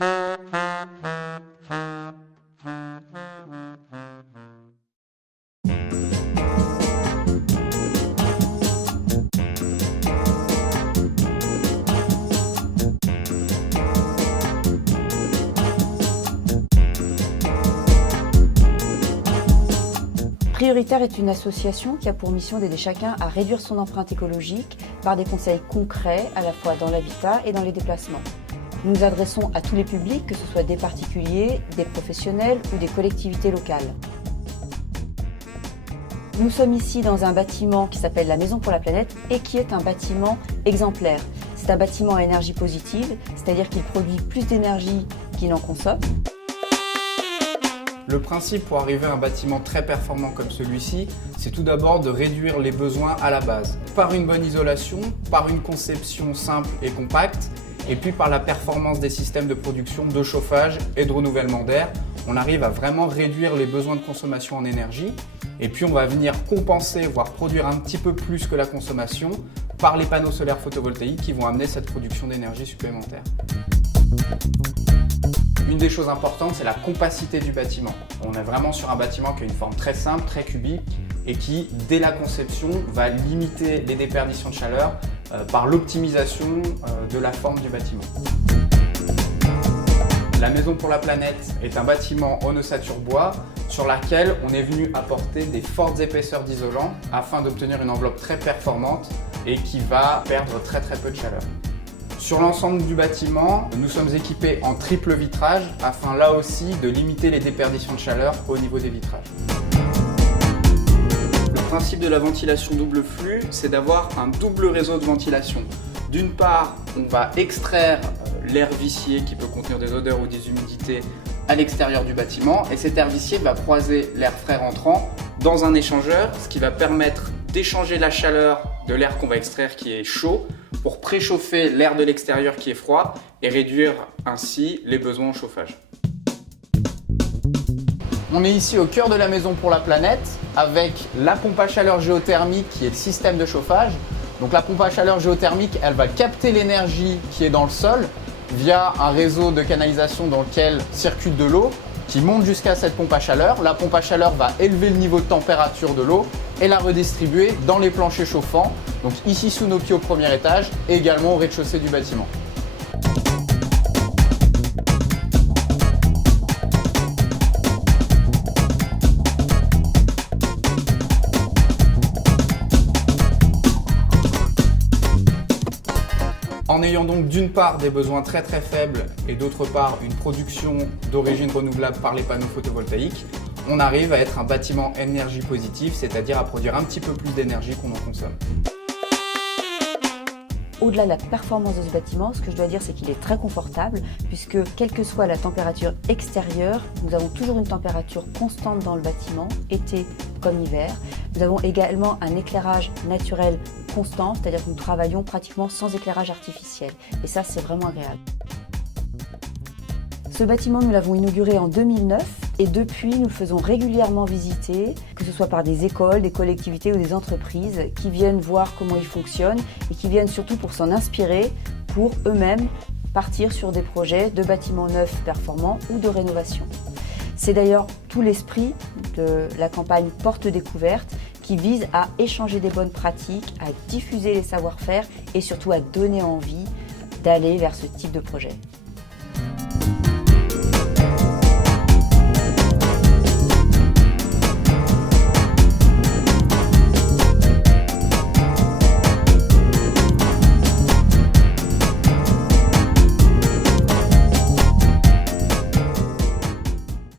Prioritaire est une association qui a pour mission d'aider chacun à réduire son empreinte écologique par des conseils concrets à la fois dans l'habitat et dans les déplacements. Nous nous adressons à tous les publics, que ce soit des particuliers, des professionnels ou des collectivités locales. Nous sommes ici dans un bâtiment qui s'appelle la Maison pour la Planète et qui est un bâtiment exemplaire. C'est un bâtiment à énergie positive, c'est-à-dire qu'il produit plus d'énergie qu'il n'en consomme. Le principe pour arriver à un bâtiment très performant comme celui-ci, c'est tout d'abord de réduire les besoins à la base. Par une bonne isolation, par une conception simple et compacte, et puis par la performance des systèmes de production, de chauffage et de renouvellement d'air, on arrive à vraiment réduire les besoins de consommation en énergie. Et puis on va venir compenser, voire produire un petit peu plus que la consommation par les panneaux solaires photovoltaïques qui vont amener cette production d'énergie supplémentaire. Une des choses importantes, c'est la compacité du bâtiment. On est vraiment sur un bâtiment qui a une forme très simple, très cubique et qui, dès la conception, va limiter les déperditions de chaleur par l'optimisation de la forme du bâtiment. La Maison pour la Planète est un bâtiment en ossature bois sur laquelle on est venu apporter des fortes épaisseurs d'isolant afin d'obtenir une enveloppe très performante et qui va perdre très peu de chaleur. Sur l'ensemble du bâtiment, nous sommes équipés en triple vitrage afin là aussi de limiter les déperditions de chaleur au niveau des vitrages. Le principe de la ventilation double flux, c'est d'avoir un double réseau de ventilation. D'une part, on va extraire l'air vicié qui peut contenir des odeurs ou des humidités à l'extérieur du bâtiment et cet air vicié va croiser l'air frais rentrant dans un échangeur, ce qui va permettre d'échanger la chaleur de l'air qu'on va extraire qui est chaud pour préchauffer l'air de l'extérieur qui est froid et réduire ainsi les besoins en chauffage. On est ici au cœur de la Maison pour la Planète avec la pompe à chaleur géothermique qui est le système de chauffage. Donc la pompe à chaleur géothermique, elle va capter l'énergie qui est dans le sol via un réseau de canalisation dans lequel circule de l'eau qui monte jusqu'à cette pompe à chaleur. La pompe à chaleur va élever le niveau de température de l'eau et la redistribuer dans les planchers chauffants, donc ici sous nos pieds au premier étage et également au rez-de-chaussée du bâtiment. En ayant donc d'une part des besoins très faibles et d'autre part une production d'origine renouvelable par les panneaux photovoltaïques, on arrive à être un bâtiment énergie positive, c'est-à-dire à produire un petit peu plus d'énergie qu'on en consomme. Au-delà de la performance de ce bâtiment, ce que je dois dire, c'est qu'il est très confortable puisque quelle que soit la température extérieure, nous avons toujours une température constante dans le bâtiment, été comme hiver. Nous avons également un éclairage naturel constant, c'est-à-dire que nous travaillons pratiquement sans éclairage artificiel. Et ça, c'est vraiment agréable. Ce bâtiment, nous l'avons inauguré en 2009 et depuis, nous le faisons régulièrement visiter, que ce soit par des écoles, des collectivités ou des entreprises qui viennent voir comment il fonctionne et qui viennent surtout pour s'en inspirer pour eux-mêmes partir sur des projets de bâtiments neufs performants ou de rénovation. C'est d'ailleurs tout l'esprit de la campagne Porte Découverte qui vise à échanger des bonnes pratiques, à diffuser les savoir-faire et surtout à donner envie d'aller vers ce type de projet.